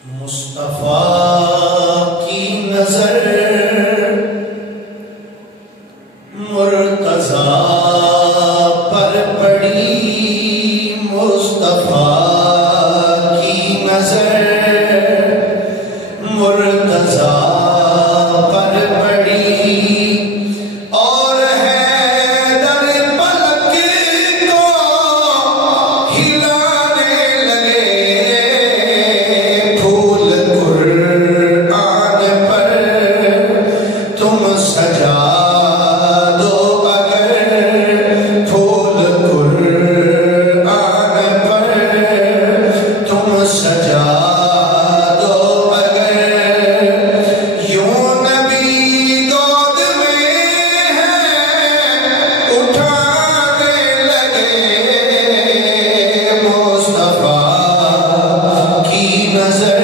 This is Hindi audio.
मुस्तफा की नजर मुर्तजा पर पड़ी, मुस्तफा की नजर मुर्तजा पर पड़ी और हैदर पलक को हिलाने लगे। फूल कुरान पर तुम सजा दो अगर, फूल कुरान पर तुम सजा दो अगर। यूं नबी गोद में है उठाने लगे, मुस्तफा की नजर